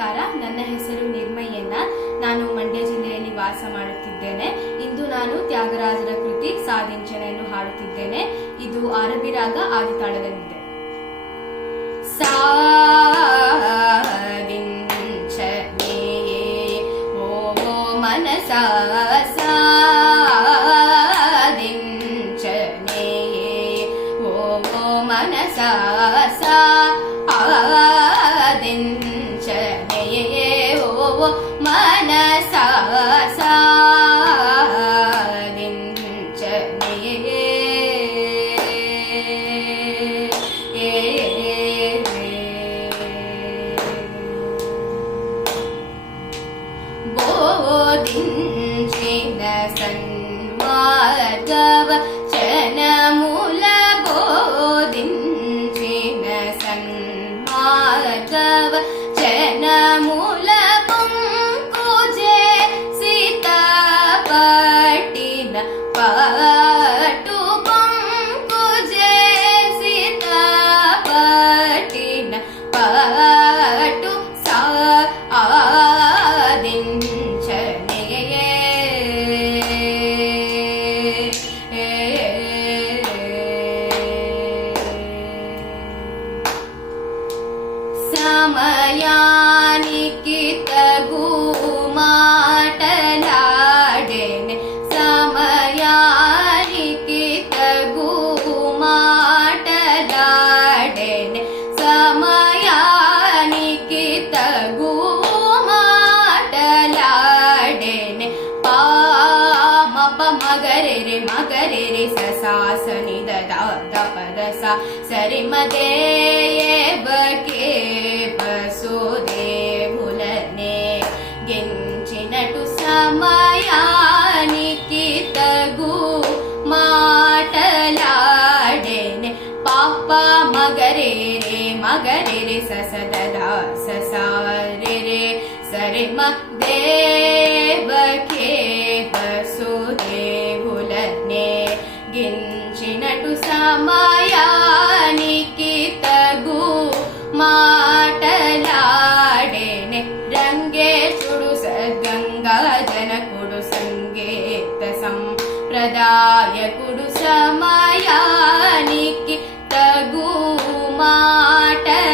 ನಮಸ್ಕಾರ. ನನ್ನ ಹೆಸರು ನಿರ್ಮಯ್ಯನ್ನ. ನಾನು ಮಂಡ್ಯ ಜಿಲ್ಲೆಯಲ್ಲಿ ವಾಸ ಮಾಡುತ್ತಿದ್ದೇನೆ. ಇಂದು ನಾನು ತ್ಯಾಗರಾಜರ ಕೃತಿ ಸಾದಿಂಚನೆಯನ್ನು ಹಾಡುತ್ತಿದ್ದೇನೆ. ಇದು ಆರಬಿ ರಾಗ ಆದಿತಾಳದಲ್ಲಿದೆ. ಸಾದಿಂಚನೆ ಓ ಮನಸ ಸಾದಿಂಚನೆ ಓ ಮನಸ ಸಾದಿಂಚನೆ ಓ ಮನಸ ಸಾದಿಂಚನೆ ಬೋಧಿಂಚಿನ ಸನ್ಮಾರ್ಗವ ಚನಮೂಲ ಬೋಧಿಂಚಿನ ಸನ್ಮಾರ್ಗವ ಚನಮೂಲ ಪಂಕುಜೆ ಸೀತಾಪಟ್ಟಿನ ಪಟು ಪಂಕುಜೆ ಸೀತಾಪಟ್ಟಿನ ಪಟು ಸಮಯಾನಿಕಿ ತಗು ಮಾಟಲಾಡೆನೆ ಸಮಯಾನಿಕಿ ತಗು ಮಾಟಲಾಡೆನೆ ಸಮಯಾನಿಕಿ ತಗು ಮಾಟಲಾಡೆನೆ ಪಾಮಪ ಮಗರೆ ರೆ ಮಗರೆ ರೆ ಸಸಾಸನಿ ದದ ಪದ ಸ ಸರಿ ಮದೇ ಬಕೆ ಬಸುದೇವುಲನೆ ಗೆಂಚಿನಟು ಸಮಯಾನಿಕಿ ತಗು ಮಾಟಲಾಡೆನೆ ಪಾಪ ಮಗರೆ ರೆ ಸಸದದ ಸಸಾರೆ ರೆ ಸರಿ ಮ ದೇವಕೆ ಬಸುದೇವುಲನೆ ಗೆಂಚಿನಟು ಸಮಯಾನಿಕಿ ತಗು ಮಾಟಲಾಡೆನೆ ರಂಗೆ ಚುಡು ಸದ್ಗಂಗಾ ಜನ ಕುಡು ಸಂಗೀತ ಸಂಪ್ರದಾಯ ಕುಡು ಸಮಯಾನಿಕಿ ತಗು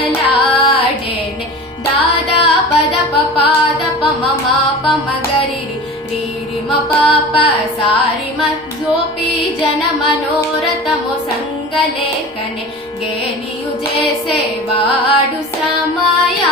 ಮಾಟಲಾಡೆನೆ ದಾದಾ ಪದ ಪಾದ ಪಮ ಪಮ ಗರಿರಿ ರೀರಿ ಮ ಪಾಪ ಸಾರಿ ಮ ಗೋಪಿ ಜನ ಮನೋರಥ ಮೊಸಂಗಲೇಖನೆ ಗೇಲಿಯು ಜೇಸೆ ವಾಡು ಸಮಯ